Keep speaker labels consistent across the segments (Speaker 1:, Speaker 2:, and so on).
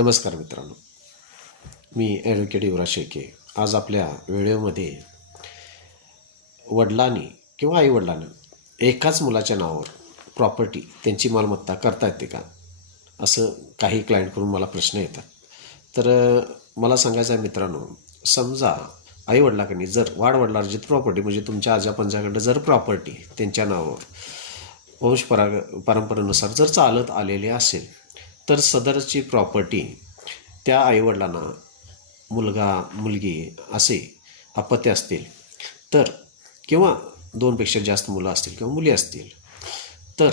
Speaker 1: नमस्कार मित्रांनो. मी ॲडव्होकेट युवराज शेके आज आपल्या व्हिडिओमध्ये वडिलांनी किंवा आईवडिलांनी एकाच मुलाच्या नावावर प्रॉपर्टी त्यांची मालमत्ता करता येते का? असं काही क्लायंटकडून मला प्रश्न येतात. तर मला सांगायचं आहे मित्रांनो समजा आईवडिलाकडनी जर वाडवडिलार्जित प्रॉपर्टी म्हणजे तुमच्या आजापंजाकडं जर प्रॉपर्टी त्यांच्या नावावर वंश परा परंपरेनुसार जर चालत आलेली असेल तर सदरची प्रॉपर्टी त्या आईवडिलांना मुलगा मुलगी असे अपत्य असतील. तर किंवा दोनपेक्षा जास्त मुलं असतील किंवा मुली असतील. तर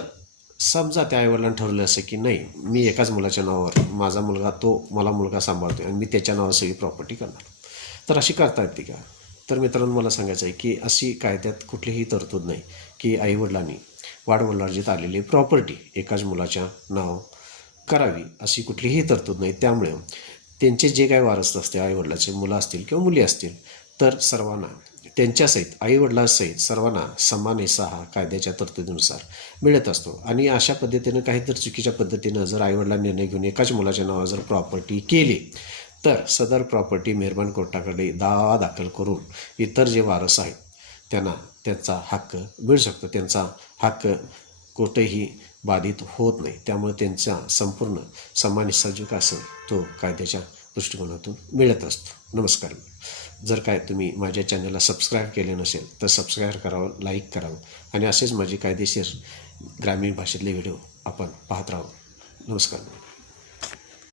Speaker 1: समजा त्या आईवडिलांना ठरवलं असं की नाही मी एकाच मुलाच्या नावावर माझा मुलगा तो मला मुलगा सांभाळतो आणि मी त्याच्या नावावर सगळी प्रॉपर्टी करणार. तर अशी करता येते का? तर मित्रांनो मला सांगायचं आहे की अशी कायद्यात कुठलीही तरतूद नाही की आईवडिलांनी वाडवडिलार्जित आलेली प्रॉपर्टी एकाच मुलाच्या नाव करावी अशी कुठलीही तरतूद नाही. त्यामुळे त्यांचे जे काही वारस असते आईवडिलाचे मुलं असतील किंवा मुली असतील तर सर्वांना त्यांच्यासहित आईवडिलांसहित सर्वांना समान हिस्सा हा कायद्याच्या तरतुदीनुसार मिळत असतो. आणि अशा पद्धतीनं काही तर चुकीच्या पद्धतीनं जर आईवडिला निर्णय घेऊन एकाच मुलाच्या नावावर जर प्रॉपर्टी केली तर सदर प्रॉपर्टी मेहरबान कोर्टाकडे दावा दाखल करून इतर जे वारस आहेत त्यांना त्यांचा हक्क मिळू शकतो. त्यांचा हक्क कुठेही बाधित होत नाही. त्यामुळे त्यांचा संपूर्ण समान हिस्सा जो असेल तो कायद्याच्या दृष्टिकोनातून मिळत असतो. नमस्कार. जर काय तुम्ही माझ्या चॅनलला सबस्क्राईब केले नसेल तर सबस्क्राईब करावं लाईक करावं आणि असेच माझे कायदेशीर ग्रामीण भाषेतले व्हिडिओ आपण पाहत राहू. नमस्कार.